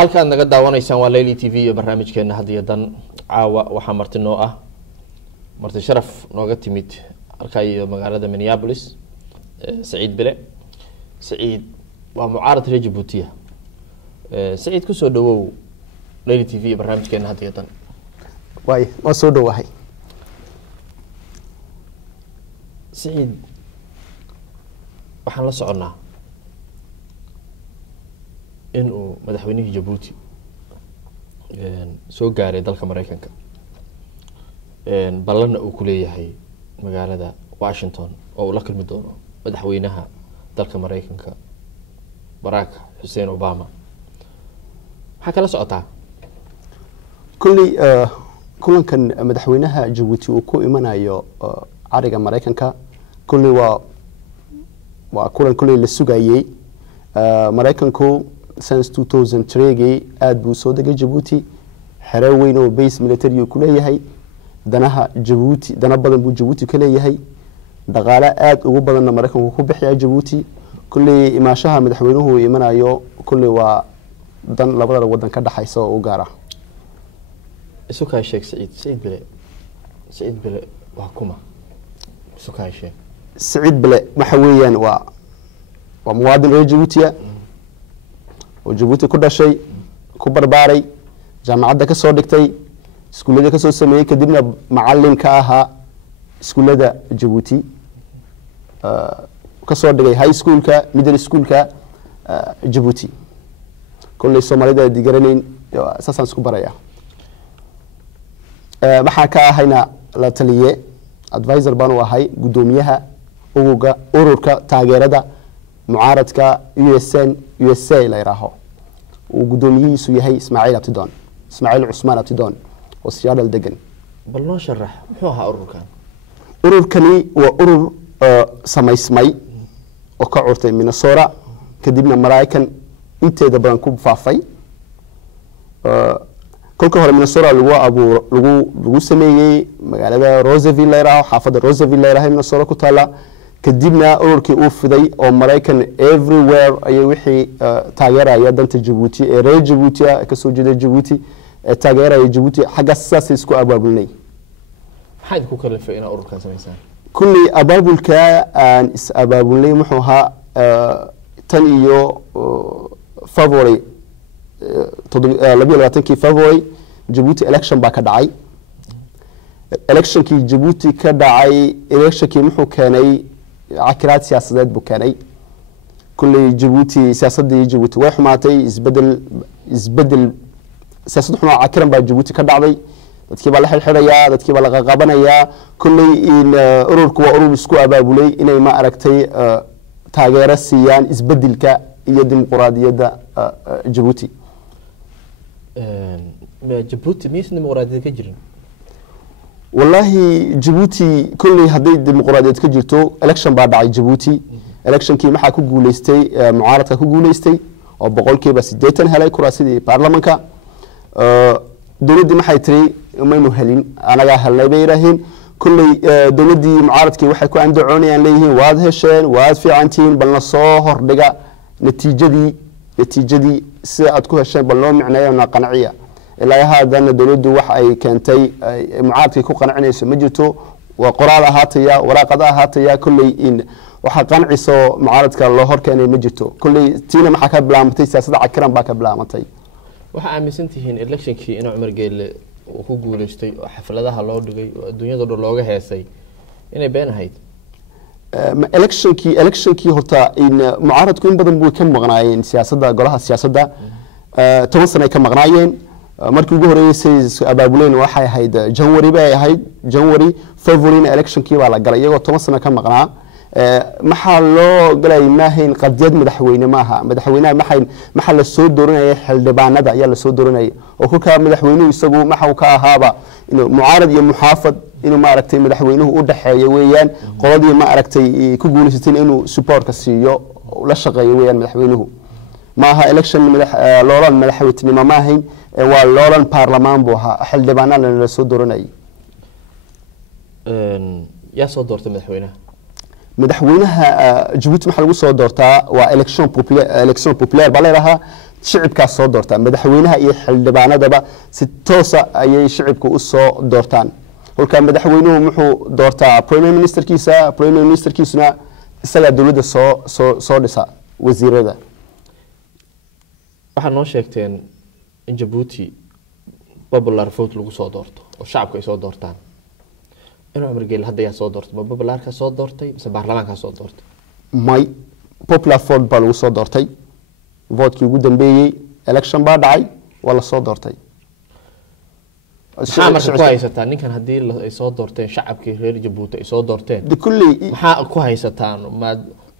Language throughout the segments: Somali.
halkaan naga daawanaysaan waa Layli TV iyo barnaamijkeena hadiyadan caawa waxa marti noo ah marti sharaf nooga timid halka iyo magaalada Minneapolis Saciid Bile Saciid waa mucaarad reer Djibouti Saciid ku soo dhawow Layli TV iyo barnaamijkeena hadiyadan way ma soo dhawahay Saciid waxaan la soconaa إنه مدحونيه جيبوتي سو غاري دالك مريكانكا بلنا او كليهي مغالada Washington oo la kulmi doono madaxweynaha dalka Mareykanka Barack Hussein Obama waxa kala socotaa kulli kulankan madaxweynaha Djibouti uu ku imanayo ariga Mareykanka kulli waa kulan kulli la sugayay Mareykanku since 2003 aad buu soo degay Djibouti xero weyn oo base military ku leeyahay danaha Djibouti dana badan buu Djibouti ka leeyahay dhaqaale aad ugu badan Mareykanku ku bixiya Djibouti kulli imaashaha madaxweynuhu imanayo kulli waa dan labada wadan ka dhaxaysa oo gaar ah isuka sheekh Saciid Bile waa kuma isuka sheekh Saciid Bile waxa weeyaan waa muwaadin reer Djibouti oo Djibouti ku dhashay ku barbaaray jaamacadda ka soo dhigtay iskuulada ka soo sameeyay kadibna macallin ka ahaa iskuulada Djibouti ka soo dhigay high schoolka middle schoolka Djibouti kulli Soomaalida digaranayn asaasan isku baraya waxa ka ahayna la taliye advisor baan u ahay gudoomiyaha ururka taageerada mucaaradka USA la yiraahdo uu gudoomiyihiisu yahay Ismaaciil Cusmaan Abtidon oo Seattle degan bal noo sharax muxuu ahaa ururkani waa urur samaysmay oo ka curtay Minnesota kadibna Mareykan inteeda badan ku faafay kolka hore Minnesota lagu sameeyay magaalada Roseville la yiraahdo xaafadda Roseville la yiraahdo Minnesota ku taala kadibna ururkii uu fiday oo Mareykan everywhere ay wixii taageeraya danta Djibouti ee reer Djibouti ka soo jeeda Djibouti taageeraya Djibouti xagga saas isku abaabulnay maxay ku kala faa in ururkan sameeysan kulli abaabulka aan is abaabulnay muxuu ahaa tan iyo February 22 February Djibouti election baa ka dhacay electionkii Djibouti ka dhacay electionkii muxuu keenay عكرات سياسات بكاني كل جيبوتي سياسات جيبوتي وحماتي إزبدل سياسات حنا عكرم بعد جيبوتي كدعوي تكيب على الحرية تكيب على غابنية كل إن أورك وأورو سكو أبابولي إني ما أركتي تاجر السيان إزبدل كا يد مقرادية دا جيبوتي جيبوتي ميس مقرادية كجرين والله جيبوتي كل هذه الديمقراطية كجرتو election بعد على جيبوتي election كي محا كجوليستي معارضة كجوليستي أو بقول كي بس ديتن هلاي كراسي برلمان كا دولة دي محا يتري ما يمهلين أنا جا هلاي بيرهين كل دولة دي معارضة كي واحد يكون عنده عني عن ليه واد هشين واد في عنتين بالنصاهر دقة نتيجة دي ساعة كل هشين بالنوم معناه نقنعية إلا هذا أن الدولة وح أي كانتي معارض كي كوقنا عنيس مجتو وقرار هاتيا وراقدا هاتيا كل إن وحقن عيسو معارض كاللهور كان مجتو كل تينا محك بلامتي سياسة عكرم باك بلامتي وحامي سنتين إلكشن كي إنه عمر قال وكوجول اشتي حفلتها الله دقي الدنيا دور الله هاسي إنه بين هيد إلكشن كي هرتا إن معارض كون بدن بو كم مغناين سياسة دا قولها السياسة دا توصلنا كم مغناين markii ugu horeysay abaabuleen waxay ahayd January February election kii baa la galay iyagoo 10 sano ka maqnaa maxaa loo galay maahayn qadiyad madaxweynaha maxaa la soo dooranayay xildhibaanada ayaa la soo dooranayay oo kulka madaxweynuhu isagu maxaa ka ahaaba inuu mucaarad iyo muxaafad inuu ma aragtay madaxweynuhu u dhaxeeyo weeyaan qoladii ma aragtay ku guuleysatay inuu support ka siiyo la shaqeeyo weeyaan madaxweynuhu maaha election loolan madaxweynenimo maahayn waa loolan baarlamaan buu ahaa xildhibaanada la soo dooranayay yaa soo doortay madaxweynaha Djibouti waxa lagu soo doortaa waa election populaire baa leedahay shicibkaas soo doortaa madaxweynaha iyo xildhibaanadaba si toos ah ayay shicibku u soo doortaan halka madaxweynuhu wuxuu doortaa premier ministerkiisuna isaga dawladda soo dhisa wasiirada waxaan noo sheegteen in Djibouti popular vote lagu soo doorto oo shacabku ay soo doortaan inuu amargeel hadda yaa soo doortay ma popularka soo doortay mise baarlamaanka soo doortay may popular vote baa lagu soo doortay vote-kii ugu dambeeyay election baa dhacay waa la soo doortay maxaa marka ku haysataan ninkan haddii ay soo doorteen shacabkii reer Djibouti ay soo doorteen kulli maxaa ku haysataan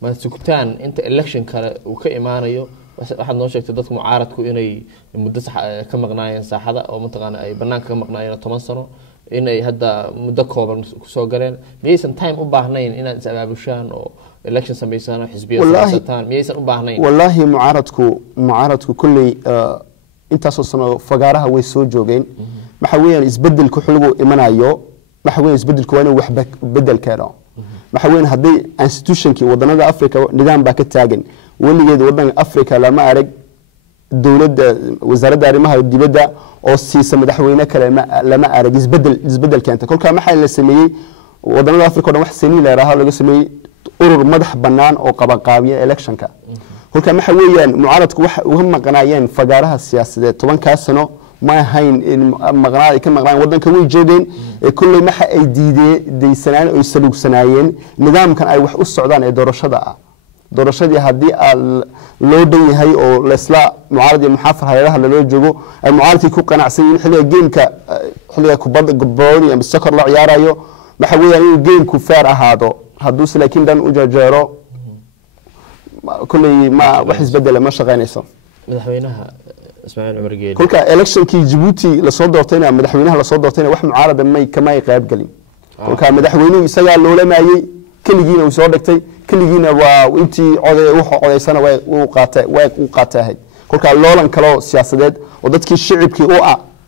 ma sugtaan inta election kale uu ka imaanayo waxaad noo sheegtay dadka mucaaradku inay muddo ka maqnaayeen saaxada oo mataqaana ay banaanka ka maqnaayeen 10 sano inay hadda muddo kooban ku soo galeen miyaysan time u baahnayn inaad is abaabushaan oo election sameysaan xisbiya siyaasataan miyaysan u baahnayn wallahi mucaaradku kulli intaasoo sano fagaaraha way soo joogeen waxa weeyaan isbedelku xulgu imanayo waxa weeyaan isbedelku waa inuu wax bedel keeno waxa weeyaan haddii institutionkii wadanada Afrika nidaam baa ka taagan waligeed wadanka Afrika lama arag dawladda wasaaradda arrimaha dibadda oo siisa madaxweyne kale lama arag isbedel keenta kolka maxay la sameeyay wadanada Afrika oo dhan wax sini leeraha laga sameeyay urur madax banaan oo qabanqaabiya electionka kolka maxay weeyaan mucaaradku wax uga maqnaayeen fagaaraha siyaasadeed 10 sano ma ahayn in maqnaad ka maqnaan wadanka way joogeen kulli waxa ay diidaysanaan oo salugsanaayeen nidaamkan ay wax u socdaan ee doorashadii haddii loo dhan yahay oo leesla mucaarad iyo muxaafar hay'adaha loo joogo ay mucaaradkii ku qanacsan yihiin xilliga geemka xilliga kubadda gobol iyo soccer la ciyaarayo waxa weeyaan in geemku fair ahaado hadduu laakiin dan u jajeero kulli ma wax isbedel ma shaqeynayso madaxweynaha Ismaaciil Umar Geeli kulka electionkii Djibouti la soo doortayna madaxweynaha la soo doortayna wax mucaarad kama ay qayb galin kulka madaxweynuhu isaga loola maayay kaligiina uu soo dhigtay kaligiina waa intii codeysana way u qaatay kulka loolan kale siyaasadeed oo dadkii shicibkii u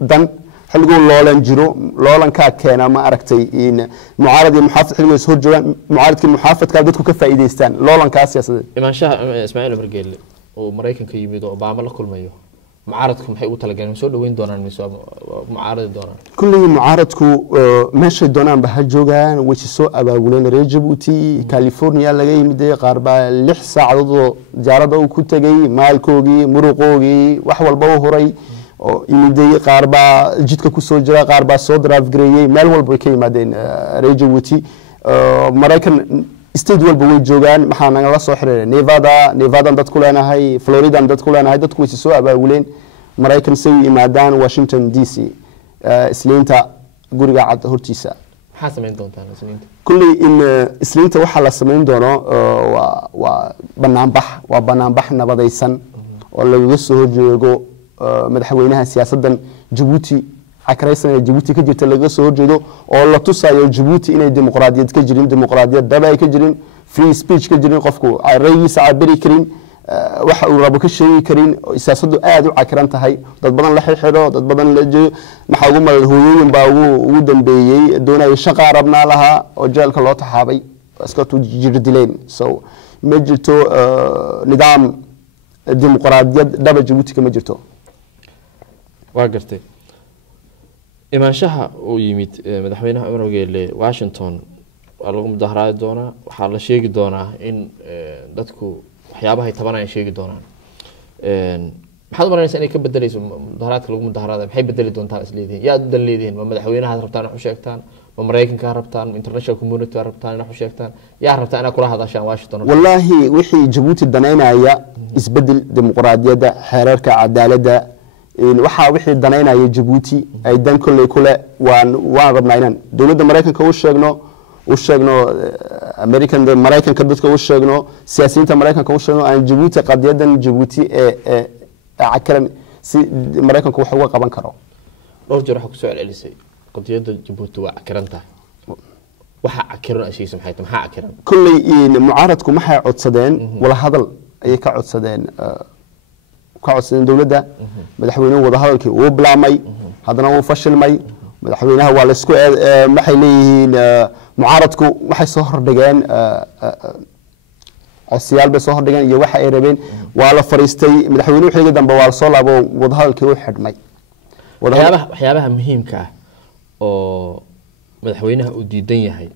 dan xilligu loolan jiro loolanka keena ma aragtay in mucaarad iyo muxaafid xilligu soo joogan mucaaradkii muxaafidka dadku ka faa'iideystaan loolanka siyaasadeed imaanshaha Ismaaciil Umar Geeli oo Mareykanka yimid oo Obama la kulmayo mucaaradku maxay u talagaleen soo dhaweyn doonaan mise mucaarad doonaan kulli mucaaradku meesha doonaan ba ha joogaan wixii soo abaabuleen reer Djibouti California laga yimid qaar ba 6 saacadood diyaarada uu ku tagay maalkoogii muruqoogii wax walba uu horay oo imiday qaar ba jidka ku soo jira qaar ba soo drive gareeyay meel walba ka yimaadeen reer Djibouti Mareykan state walba way joogaan maxaa naga soo xiriiray Nevada dadku leenahay Florida dadku leenahay dadku way soo abaabuleen Mareykan say imaadaan Washington DC isliinta guriga cad hortiisa maxaa sameyn doontaan isliinta kulli in isliinta waxa la sameyn doono waa banaanbax nabadaysan oo laga soo horjeedo madaxweynaha siyaasadan Djibouti akraysan Djibouti ka jirta laga soo horjeedo oo la tusayo Djibouti inay dimuqraadiyad ka jirin dimuqraadiyad daba ay ka jirin free speech ka jirin qofku ay ra'yigiisa cabiri karin waxa uu rabo ka sheegi karin siyaasadu aad u cakran tahay dad badan la xirxiro dad badan la jeeyo waxa ugu madaxweynaha baa ugu dambeeyay doonay shaqo rabna laha oo jeelka loo taxaabay iska tu jirdileen so ma jirto nidaam dimuqraadiyad daba Djibouti kama jirto waa gartay imaanshaha uu yimid madaxweynaha Umar Geeli Washington waa lagu mudaharaadi doonaa waxaa la sheegi doonaa in dadku waxyaabaha ay tabanayaan sheegi doonaan maxaad maranaysaa inay ka bedelayso mudaharaadka lagu mudaharaada maxay bedeli doontaa isleedihiin yaa u dan leedihiin ma madaxweynaha rabtaan wax u sheegtaan ma Mareykanka rabtaan international community rabtaan wax u sheegtaan yaa rabtaan inaad kula hadashaan Washington wallahi wixii Djibouti danaynaya isbedel dimuqraadiyadda xeerarka cadaaladda waxa wixii danaynaya Djibouti ay dan kulay kule waan rabnaa inaan dawladda Mareykanka u sheegno Mareykanka dadka u sheegno siyaasiyiinta Mareykanka u sheegno aan Djibouti qadiyadan Djibouti ee cakran si Mareykanku wax uga qaban karo dhowr jeer waxa ku soo celisay qadiyada Djibouti waa cakranta waxa cakran ashiisa maxay tahay maxaa cakran kulli mucaaradku maxay codsadeen wala hadal ay ka codsadeen dawladda madaxweynuhu wada hadalkii uu bilaamay hadana uu fashilmay madaxweynaha waa la isku maxay leeyihiin mucaaradku waxay soo hordhigeen codsiyaal bay soo hordhigeen iyo waxa ay rabeen waa la fariistay madaxweynuhu xilliga dambe waa la soo laabo wadahadalkii u xidhmay waxyaabaha muhiimka ah oo madaxweynaha uu diidan yahay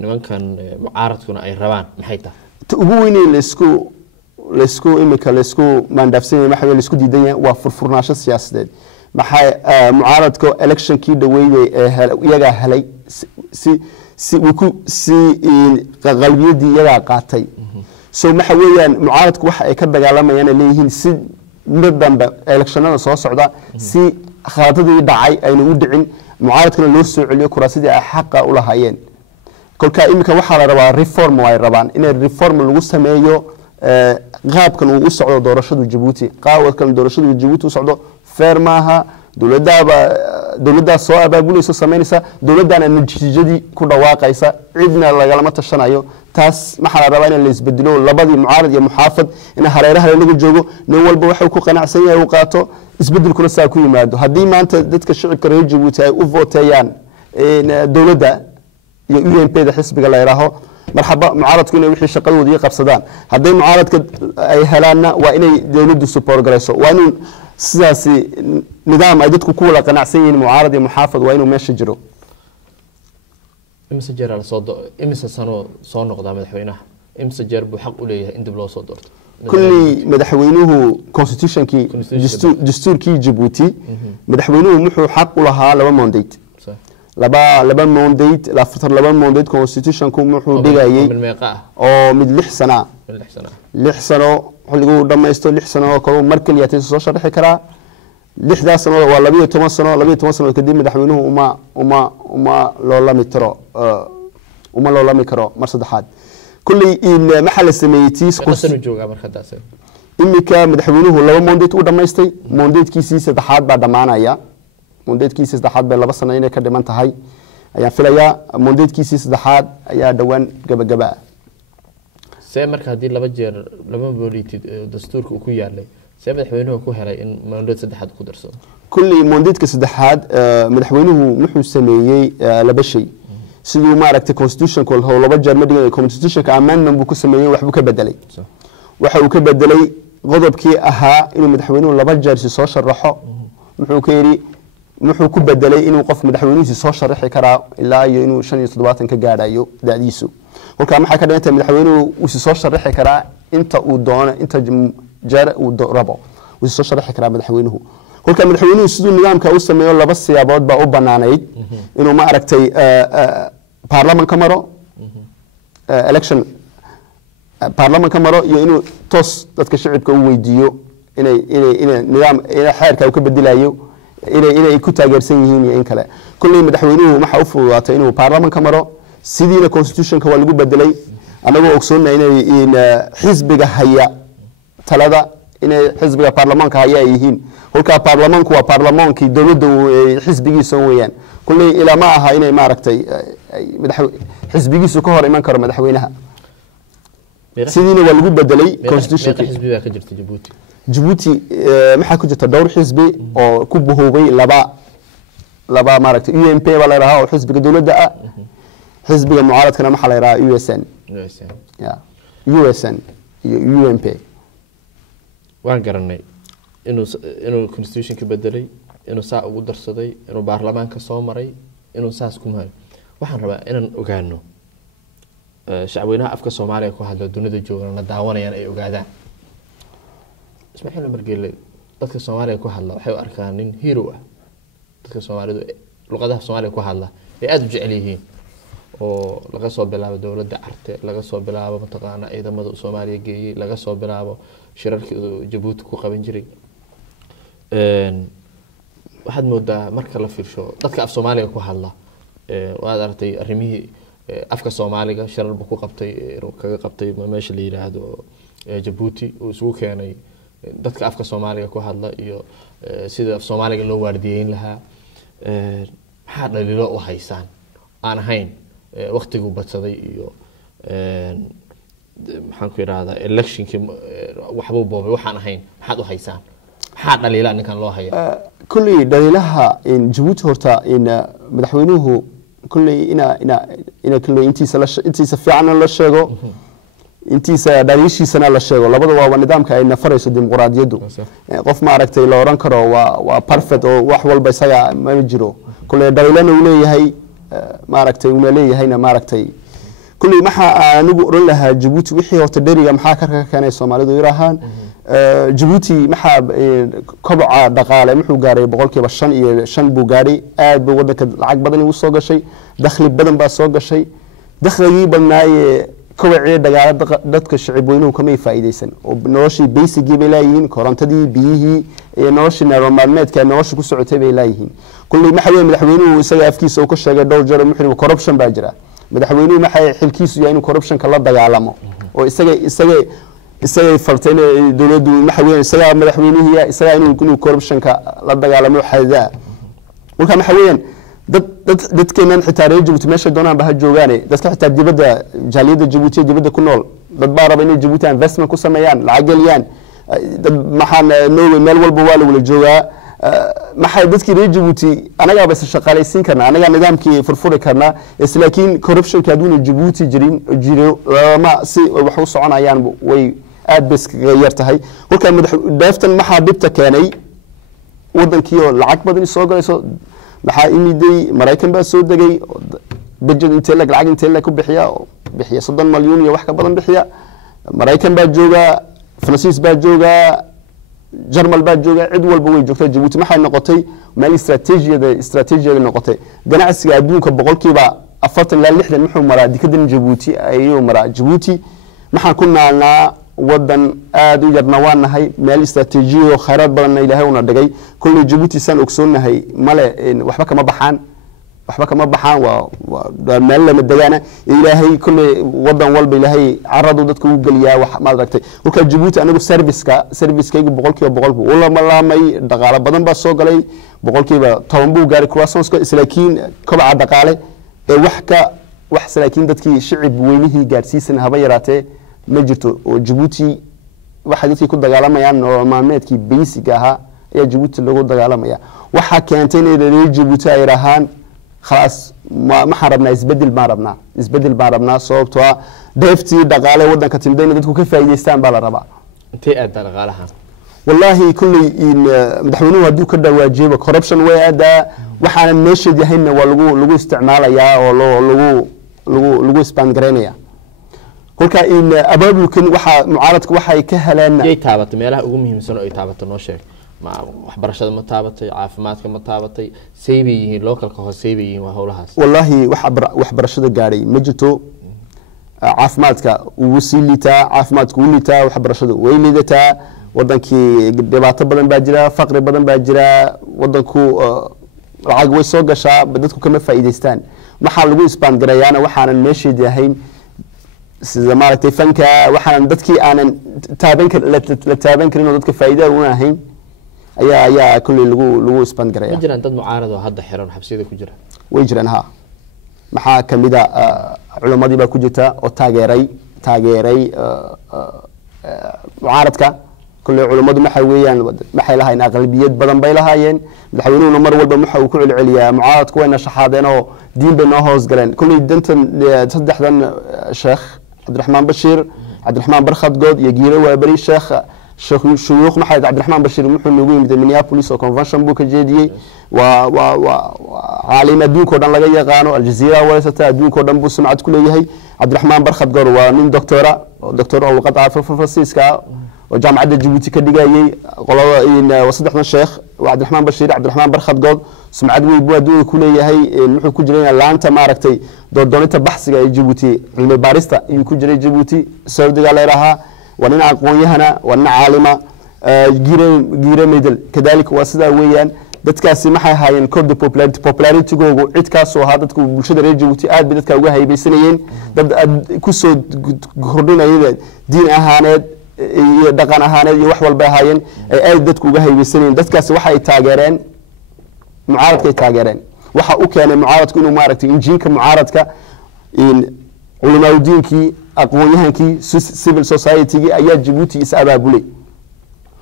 nimankan mucaaradkuna ay rabaan maxay tahay ugu weyn laysku imika laysku maandaafsanyahay waxa laysku diidan yahay waa furfurnaansho siyaasadeed maxay mucaaradka electionkii dhaweeyay iyaga helay si qalbiyadii iyaga qaatay so waxa weeyaan mucaaradku waxa ay ka dagaalamayaan leeyihiin si mid dambe electionada soo socda si khaladadii dhacay ayna u dhicin mucaaradkana loo soo celiyo kuraasadii ay xaqa u lahaayeen kolka imika waxaa la rabaa reform ay rabaan in reform lagu sameeyo qaabkan uu u socdo doorashada Djibouti qaabkan doorashada Djibouti u socdo fair maaha dowladda soo abaabulayso sameynaysa dowladana natiijadii ku dhawaaqaysa cidna lagalama tashanayo taas maxaa la rabaa in la isbedelo labadii mucaarad iyo muxaafad in hareeraha laga joogo nin walba waxa uu ku qanacsan yahay uu qaato isbedelkuna saa ku yimaado haddii maanta dadka shacabka reer Djibouti ay u voteeyaan dowladda iyo UNP-da xisbiga la yiraahdo marxaba mucaaradku inay wixii shaqadooda iyo qabsadaan haday mucaaradka ay helaana waa inay dawladdu support garayso waa inuu sidaasi nidaam ay dadku ku wada qanacsan yihiin mucaarad iyo muxaafad waa inuu meesha jiro imsa jeer imsa sano soo noqda madaxweynaha imsa jeer buu xaq u leeyahay in dib loo soo doorto kulli madaxweynuhu constitutionkii dastuurkii Djibouti madaxweynuhu wuxuu xaq u lahaa laba mandate laba mandate constitutionku wuxuu dhigayay oo mid 6 sano xilligu dhamaysto 6 sano oo kale mar kaliya tii soo sharaxi kara 6 sano waa 12 sano kadib madaxweynuhu uma loo lami karo mar saddexaad kulli in maxal sameeytiis qosanu jooga markadaas imika madaxweynuhu laba mandate u dhamaystay mandatekiisii saddexaad baa dhamaanaya mandatekiisii saddexaad bay 2 sano inay ka dhiman tahay ayaan filayaa mandatekiisii saddexaad ayaa dhawaan gabagaba marka hadii laba jeer laba booliitid dastuurka uu ku yaalay madaxweynuhu ku helay in mandate saddexaad ku darsado kulli mandate saddexaad madaxweynuhu wuxuu sameeyay laba shay sidoo ma aragtay constitutionka oo laba jeer ma dhigay constitutionka amendment buu ku sameeyay wax buu ka bedelay waxa uu ka bedelay qodobkii ahaa inuu madaxweynuhu laba jeer soo sharaxo wuxuu ku bedelay inuu qof madaxweynuhu soo sharaxi kara ilaa iyo inuu 75 ka gaadhayo daadiisu halka maxay ka dhigantay madaxweynuhu uu soo sharaxi kara inta uu doono inta jeer uu rabo uu soo sharaxi kara madaxweynuhu halka madaxweynuhu sidoo nidaamka uu sameeyo laba siyaabood baa u banaanayd inuu ma aragtay baarlamaanka maro election baarlamaanka maro iyo inuu toos dadka shacabka u weydiiyo inay nidaam xeerka uu ka bedelayo inay ku taageersan yihiin in kale kulli madaxweynuhu waxa uu fududaatay inuu baarlamaanka maro sidiina constitutionka waa lagu bedelay anagoo ogsoonay in xisbiga haya talada inay xisbiga baarlamaanka haya yihiin halka baarlamaanku waa baarlamaankii dawladda xisbigiisa weeyaan kulli ila ma aha inay ma aragtay xisbigiisu ka hor iman karo madaxweynaha sidiina waa lagu bedelay constitutionka xisbiga ka jirta Djibouti maxaa ku jirta dhowr xisbi oo ku buhoobay laba ma aragtay UNP wala raha oo xisbiga dawladda ah xisbiga mucaaradkana maxaa la yiraahdaa USN iyo UNP waan garanay inuu constitution ka bedelay inuu saa ugu darsaday inuu baarlamaanka soo maray inuu saas ku maayo waxaan rabaa inaan ogaano shacabweynaha afka Soomaaliya ku hadla dunida joogana daawanayaan ay ogaadaan ismaaciil margeele dadka Soomaaliya ku hadla waxay u arkaan nin hero ah dadka Soomaalidu luqadaha Soomaaliya ku hadla ay aad u jecel yihiin oo laga soo bilaabo dawladda Carte laga soo bilaabo mataqaana ciidamada Soomaaliya geeyay laga soo bilaabo shirarkii Djibouti ku qaban jiray waxaad moodaa marka la fiirsho dadka af Soomaaliya ku hadla waad aragtay arimihii afka Soomaaliga shirar buu ku qabtay kaga qabtay meesha la yiraahdo Djibouti oo isugu keenay dadka afka Soomaaliga ku hadla iyo sida af Soomaaliga loo waardiyeyn lahaa maxaa dhaliilo u haysaan aan ahayn waqtigu badsaday iyo maxaan ku yiraahdaa electionkii waxba boobay waxaan ahayn maxaad u haysaan maxaa dhaliila ninkan loo hayaa kulli dhaliilaha in Djibouti horta in madaxweynuhu kulli ina kulli intiisa fiican la sheego intiisa dhaliishiisana la sheego labada waa nidaamka ay nafarayso dimuqraadiyaddu qof ma aragtay la oran karo waa perfect oo wax walba isaga ma jiro kulay dhaliilana uu leeyahay ma aragtay uu leeyahayna ma aragtay kulay maxaa anigu oran lahaa Djibouti wixii horta dheriga maxaa ka keenay Soomaalidu yiraahaan Djibouti maxaa koboca dhaqaale muxuu gaaray boqolkiiba 5 buu gaaray aad buu wadanka lacag badan u soo gashay dakhli badan baa soo gashay dakhligii badnaaye kobacii dagaalada dadka shacab weynuhu kama faa'iideysan oo noloshii basic bay leeyihiin korontadii biyihii iyo noloshii maalmeedka nolosha ku socotay bay leeyihiin kulli maxay madaxweynuhu isaga afkiisa uu ka sheegay dhowr jeer muxuu corruption baa jira madaxweynuhu maxay xilkiisu yahay inuu corruption ka la dagaalamo oo isaga fartayna dawladdu maxay isaga madaxweynuhu isaga inuu corruption ka la dagaalamo xadaa marka maxay dadkeenan xitaa reer Djibouti meesha doonaan baa joogaane dadka xitaa dibadda jaaliyada Djibouti dibadda ku nool dad baa raba inay Djibouti investment ku sameeyaan lacag geliyaan dad maxaan Norway meel walba waa la joogaa maxay dadkii reer Djibouti anaga bas shaqaalaysiin karna anaga nidaamkii furfuri karna islaakiin corruption ka duuna Djibouti jiro ma si wax u soconayaan way aad bas ka yar tahay halka madaxdan maxaa dibta keenay wadankii oo lacag badan soo galayso maxaa imiday Mareykan baa soo dagay budget intee lacag intee la ku bixiya 30 milyan iyo wax ka badan bixiya Mareykan baa jooga Faransiis baa jooga Jarmal baa jooga cid walba way joogtaa Djibouti maxay noqotay meel istaraatiijiyada noqotay ganacsiga adduunka boqolkiiba 40 ilaa 60 muxuu maraa dikadan Djibouti ayuu maraa Djibouti maxaan ku naalnaa wadan aad u yarna waanahay meel istaraatiijiyo khayraad badan Ilaahay una dhigay kulli Djibouti san ogsoonahay male waxba kama baxaan waa meel la dagaana Ilaahay kulli wadan walba Ilaahay caradu dadku u galiyaa wax ma aragtay marka Djibouti anagu service-kaygu boqolkiiba 100 buu la malaamay dhaqaale badan baa soo galay boqolkiiba 10 buu gaaray croissance islaakiin kobaca dhaqaale wax islaakiin dadkii shicib weynihii gaarsiisan haba yaraatee ma jirto oo Djibouti waxa dadkii ku dagaalamayaan maalmeedkii basic ahaa ayaa Djibouti lagu dagaalamaya waxa keentay in reer Djibouti ay rahaan خلاص ما حربنا isbedel baan rabnaa sababtoo ah deeftii dhaqaale wadanka timdayna dadku ka faa'iideystaan baa la rabaa intee aad dhaqaalaha wallahi kulli in madaxweynuhu haduu ka dhawaajiyo corruption way aada waxaana meesha yahayna waa lagu isticmaalayaa oo lagu spam gareynaya kolka in abaabulkan waxa mucaaradku waxay ka heleen ay taabato meelaha ugu muhiimsan oo ay taabato noo sheeg waxbarashada ma taabatay caafimaadka ma taabatay saybiyiin localka hoos saybiyiin waa howlahaas wallahi waxbarashada gaaray ma jirto caafimaadka uu siilitaa caafimaadku uu liitaa waxbarashada way liidataa wadankii dhibaato badan baa jira faqri badan baa jira wadanku lacag way soo gashaa dadku kama faa'iideystaan waxa lagu isbaan gareeyana waxaanan meesheedii ahayn sida maaragtay fanka waxaan dadkii aanan taaban karin oo dadka faa'iido u ahayn ayaa kulli lagu isbaan gareeyaa ma jiraan dad mucaarad oo hadda xiran xabsiyada ku jira way jiraan ha maxaa kamida culimadii baa ku jirta oo taageeray mucaaradka kulli culimadu maxay lahayn aqlabiyad badan bay lahaayeen madaxweynuhu mar walba waxa uu ku celceliyaa mucaaradku way nashaxaadeen oo diin bay noo hoos galeen kulli dantan saddexdan sheekh Cabdiraxmaan Bashiir Cabdiraxmaan Barkhad Good iyo Giire Waabari sheekh shuyuukh maxamed Cabdiraxmaan Bashiir wuxuu noogu yimid Minneapolis oo convention buu ka jeediyay waa caalim adduunka dhan laga yaqaano Al Jazeera waysata adduunka dhan buu sumcad ku leeyahay Cabdiraxmaan Barkhad Good waa nin doctor oo luqad Faransiiska oo jaamacadda Djibouti ka dhigayay qolada in saddexdan sheekh Cabdiraxmaan Bashiir Cabdiraxmaan Barkhad Good sumcad weyn buu adduunka ku leeyahay wuxuu ku jiray laanta maaragtay doonita baxsiga ee Djibouti cilmi baarista ayuu ku jiray Djibouti Sacuudiga leeraha wana aqoonyahana wana caalima Giire Medel kadalik waa sida weeyaan dadkaasi maxay haayeen code popularity googu cid ka soo ahaa dadku bulshada reer Djibouti aad bay dadka uga haybaysanayeen dad ku soo kordhinayay diin ahaaneed iyo dhaqan ahaaneed iyo wax walba ahaayeen ay dadku uga haybaysanayeen dadkaasi waxay taageereen mucaaradka taageereen waxa uu keenay mucaaradku inuu maaragtay injiinka mucaaradka in culimada aqoonyahankii civil society ayaa Djibouti is abaabulay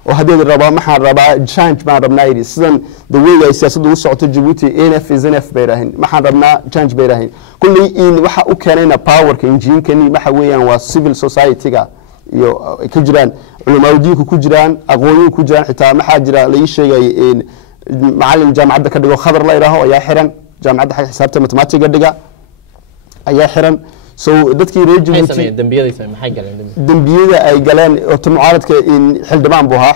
وهذا الربا ما حن ربا change ما ربنا يري سن the way السياسة دو سعوت جيبوتي NF is NF بيرهن ما حن ربنا change بيرهن كل إن وح أكرنا power كإنجين كني ما حويان و civil society كا يو كجران علماء دين كجران أقوياء كجران حتى ما حاجر ليش إن معلم جامعة ده كده خبر لا يراها يا حرن جامعة ده حسابته متماتيك قدقة يا حرن so dadkii reer Djibouti dambiyada maxay galeen dambiyada ay galeen oo mucaaradka in xildhibaan buu ahaa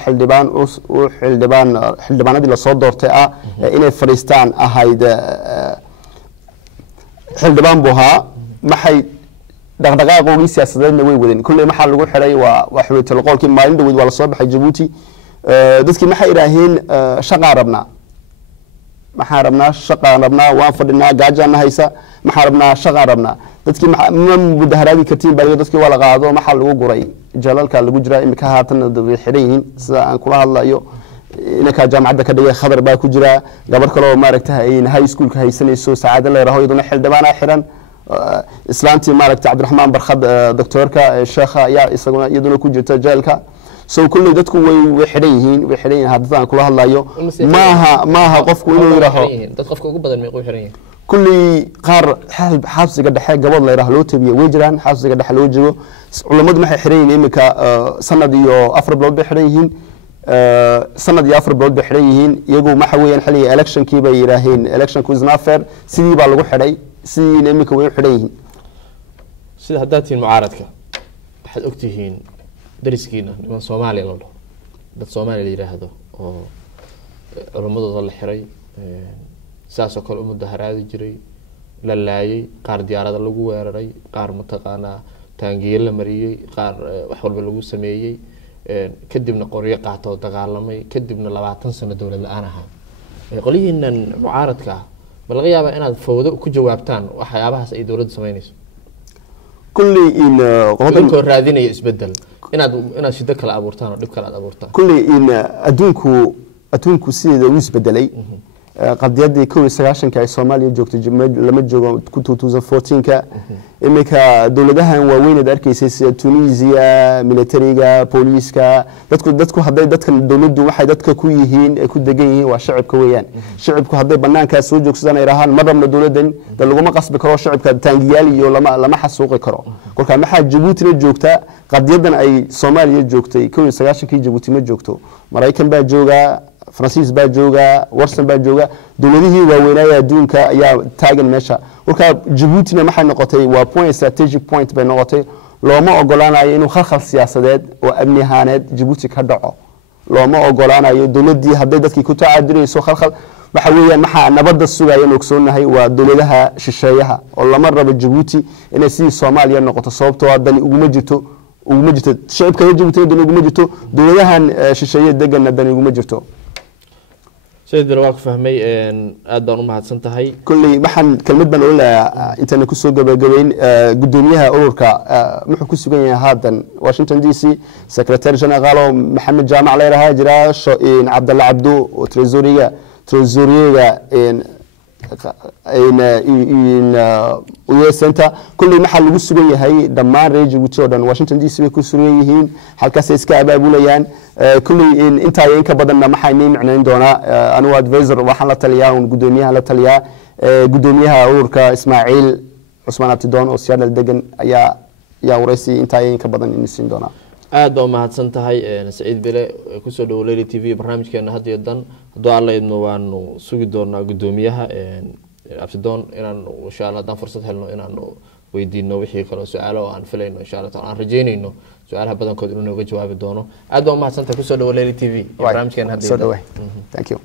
xildhibaanadii la soo doortay inay fariistaan ahayd xildhibaan buu ahaa maxay dhaqdhaqaaqoogii siyaasadeedna way wadeen kulli maxaa lagu xiray waa xubinta qolkii maalin dhaweyd waa la soo baxay Djibouti dadkii maxay yiraahdeen shaqo rabnaa maxaa rabnaa shaqo rabnaa waan fadhinaa gaajana haysa maxaa rabnaa shaqo rabnaa dadkii ma mudaharaadi kartiin baa dadkii wala qaado maxaa lagu guray jalalka lagu jira imika haatan dad xireen sida aan kula hadlayo inaka jaamacada ka dhigay khabar baa ku jira gabar kale oo maaragtay in high school ka haysanayso saacada la yiraahdo iyaduna xildhibaana xiran islaantii maaragtay Cabdiraxmaan Barkhad doctorka sheekha ayaa isaguna iyaduna ku jirta jeelka soo kulli dadku way xireen haddaan kula hadlayo maaha qofku inuu yiraahdo dad qofka ugu badan meequu xireen كل قار حابسك دحى قبل لا يروح لو تبي ويجران حابسك دحى لو جيو علماء ما حرين إمك سند يو أفر بلود بحريهن سند يو أفر بلود بحريهن يجو ما حوين حلي election كي بيراهن election كوز نافر سيدي بالغو حري سيدي إمك وين حريهن سيد هداتي المعارضة حد أكتهين درسكينا من صومالي لولو ده صومالي اللي هذا علماء ضل حري saasoo kale mudaharaadi jiray la laayay qaar diyaarada lagu weeraray qaar mataqaana taangiye la mariyay qaar wax walba lagu sameeyay kadibna qoryo qaato dagaalamay kadibna 20 sano dawlad la'aan ahaa qolihiinan mucaaradka bal laga yaabaa inaad fawdo ku jawaabtaan waxyaabahaas ay dawladdu sameynayso kulli in qodobka raadinaya isbedel inaad shida kala abuurtaan oo dib kala abuurtaan kulli in adduunku sida uu isbedelay قضية كوي سكاشن كاي سوماليا جوكت لما جوجو 2014 كا إمك دولتها وين دارك يسيس تونسيا ميليتريجا بوليسكا دتكو هذا دتك الدولة دو واحد دتك كويهين كود دقيه وشعب كويان شعب كهذا بنان كاسو جوك سنة يراهن مرة من الدولة دين دلوا ما قصب كرو شعب كتانجيالي ولا ما حسوق كرو كل كان ما حد جيبوتي جوكتا قضية أي سوماليا جوكتي كوي سكاشن كي جيبوتي ما جوكتو مرايكن بعد جوجا فرانسيس baa jooga warsan baa jooga dawladihii waaweynaa adduunka ayaa taagan meesha marka Djibouti maxay noqotay waa point strategic point bay noqotay looma ogolaanayo inuu khalkhal siyaasadeed oo amni ahaaneed Djibouti ka dhaco looma ogolaanayo dawladii haday dadkii ku taacadirayso khalkhal waxa weeyaan maxaa nabadda sugayeen ogsoonahay waa dawladaha shisheeyaha oo lama rabo Djibouti inay si Soomaaliya noqoto sababtoo ah dani uguma jirto shacabka Djibouti dani uguma jirto dawladahan shisheeye degan dani uguma jirto سيد الواقع فهمي أدان ما هتصنتهاي كل محن كلمة بنقولها أنت نكسو جبين قدوميها أوركا محن كسو جين هذا واشنطن دي سي سكرتير جنرال محمد جامع على هاجرة إن عبد الله عبدو وتريزوريا إن US Center كل محل وسوي هاي دمار ريج وتشودن واشنطن دي سي كسويهين halkaas iska abaabulayaan kulli in inta ay ka badan ma xayneen macnayn doona anu advisor waxaan la taliyaa gudoomiyaha ururka Ismaaciil Cusmaan Abtidoon oo siyaadal degan ayaa waraysi inta ay ka badan in siin doona aad oo mahadsan tahay Saciid Bile ku soo dhaw Leyli TV barnaamijkeena had iyo dan hadoo alla idmo waanu sugi doonaa gudoomiyaha Abtidoon inaan insha Allah dan fursad helno inaan weydiino wixii kale su'aalo aan filayno insha Allah aan rajeynayno su'aalaha badankood inuu nooga jawaabi doono aad oo mahadsan tahay ku soo dhaw Leyli TV barnaamijkeena had iyo dan thank you